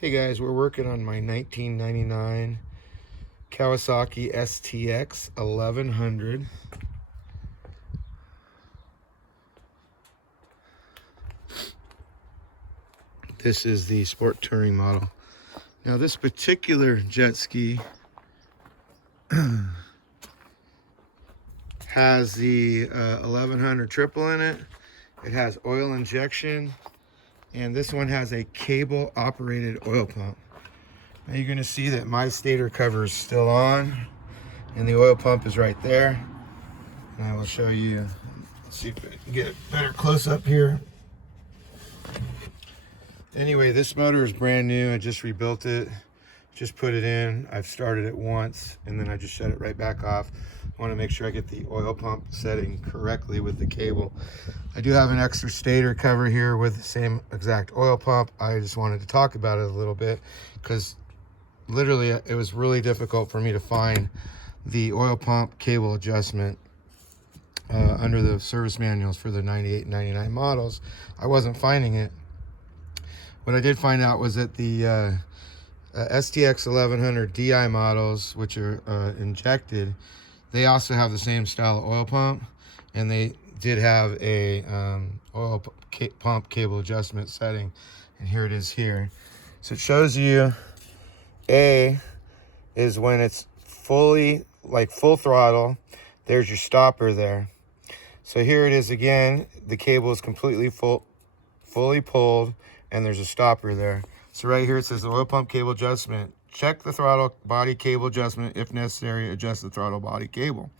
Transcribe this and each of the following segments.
Hey guys, we're working on my 1999 Kawasaki STX 1100. This is the sport touring model. Now this particular jet ski has the 1100 triple in it. It has oil injection, and this one has a cable operated oil pump. Now you're going to see that my stator cover is still on and the oil pump is right there. And I will show you, let's see if I can get a better close up here. Anyway, this motor is brand new. I just rebuilt it, just put it in. I've started it once and then I just shut it right back off. I want to make sure I get the oil pump setting correctly with the cable. I do have an extra stator cover here with the same exact oil pump. I just wanted to talk about it a little bit because literally it was really difficult for me to find the oil pump cable adjustment under the service manuals for the 98 and 99 models. I wasn't finding it. What I did find out was that the STX 1100 DI models, which are injected, they also have the same style of oil pump, and they did have a oil pump cable adjustment setting, and here it is here. So it shows you A is when it's fully, like full throttle, there's your stopper there. So here it is again, the cable is completely fully pulled, and there's a stopper there. So right here it says the oil pump cable adjustment. Check the throttle body cable adjustment. If necessary, adjust the throttle body cable.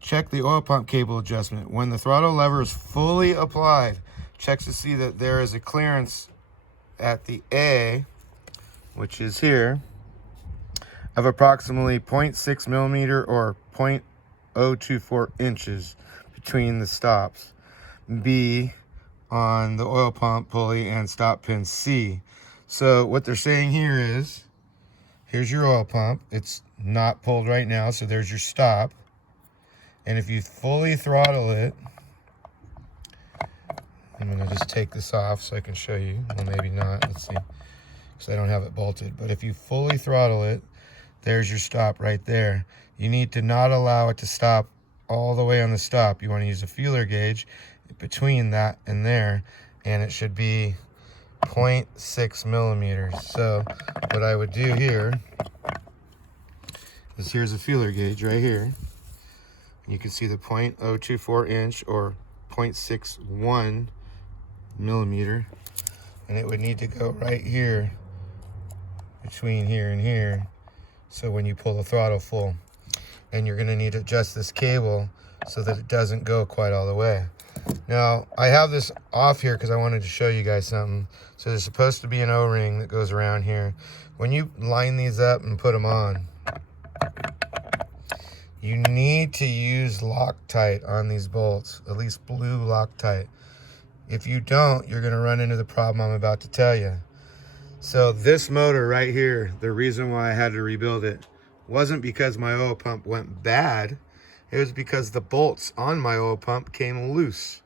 Check the oil pump cable adjustment. When the throttle lever is fully applied, check to see that there is a clearance at the A, which is here, of approximately 0.6 millimeter or 0.024 inches between the stops. B, on the oil pump pulley and stop pin C. So what they're saying here is, here's your oil pump. It's not pulled right now, so there's your stop. And if you fully throttle it, I'm gonna just take this off so I can show you. Well, maybe not, let's see, because I don't have it bolted. But if you fully throttle it, there's your stop right there. You need to not allow it to stop all the way on the stop. You wanna use a feeler gauge between that and there, and it should be 0.6 millimeters. So what I would do here is, here's a feeler gauge right here. You can see the 0.024 inch or 0.61 millimeter, and it would need to go right here between here and here. So when you pull the throttle full, and you're going to need to adjust this cable so that it doesn't go quite all the way. Now I have this off here because I wanted to show you guys something. So there's supposed to be an O-ring that goes around here. When you line these up and put them on, you need to use Loctite on these bolts, at least blue Loctite. If you don't, you're going to run into the problem I'm about to tell you. So this motor right here, the reason why I had to rebuild it wasn't because my oil pump went bad. It was because the bolts on my oil pump came loose.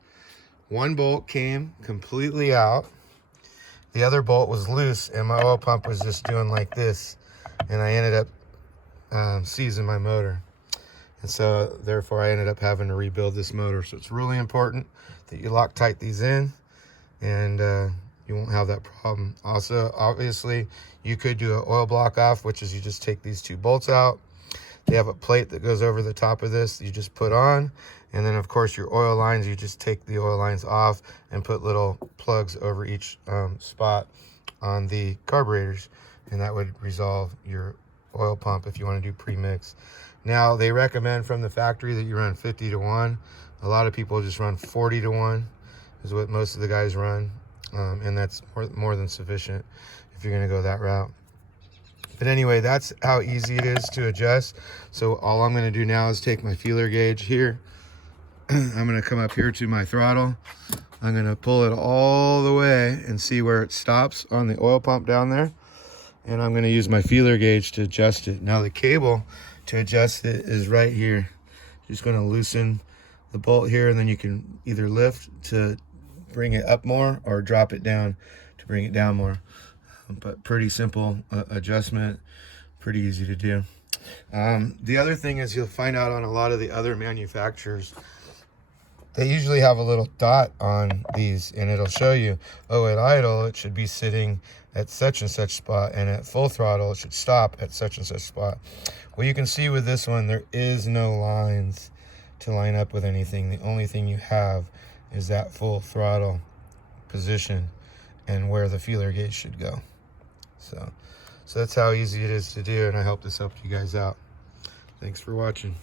One bolt came completely out. The other bolt was loose, and my oil pump was just doing like this. And I ended up seizing my motor. And so therefore I ended up having to rebuild this motor. So it's really important that you Loctite these in, and you won't have that problem. Also, obviously, you could do an oil block off, which is you just take these two bolts out. They have a plate that goes over the top of this you just put on, and then of course your oil lines, you just take the oil lines off and put little plugs over each spot on the carburetors, and that would resolve your oil pump if you want to do pre-mix. Now they recommend from the factory that you run 50 to 1. A lot of people just run 40 to 1 is what most of the guys run, and that's more than sufficient if you're going to go that route. But anyway, that's how easy it is to adjust. So all I'm going to do now is take my feeler gauge here. I'm going to come up here to my throttle. I'm going to pull it all the way and see where it stops on the oil pump down there. And I'm going to use my feeler gauge to adjust it. Now the cable to adjust it is right here. Just going to loosen the bolt here, and then you can either lift to bring it up more or drop it down to bring it down more. but pretty simple adjustment, pretty easy to do. The other thing is you'll find out on a lot of the other manufacturers, they usually have a little dot on these, and it'll show you, oh, at idle it should be sitting at such and such spot, and at full throttle it should stop at such and such spot. Well, you can see with this one there is no lines to line up with anything. The only thing you have is that full throttle position and where the feeler gauge should go. So that's how easy it is to do, and I hope this helped you guys out. Thanks for watching.